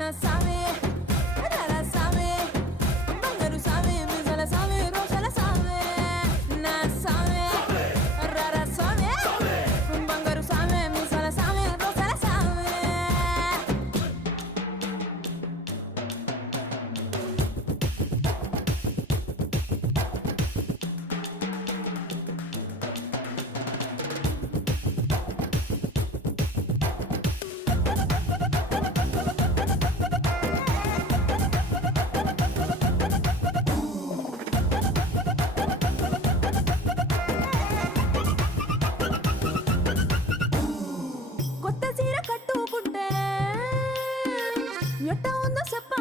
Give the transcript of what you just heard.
నా సామే రర సామే బంగారు సామే మిజల సామే రోషల సామే నా సామే రర సామే బంగారు సామే మిజల సామే రోషల సామే కొత్త చీర కట్టుకుంటే ఎట్ట ఉందో చెప్ప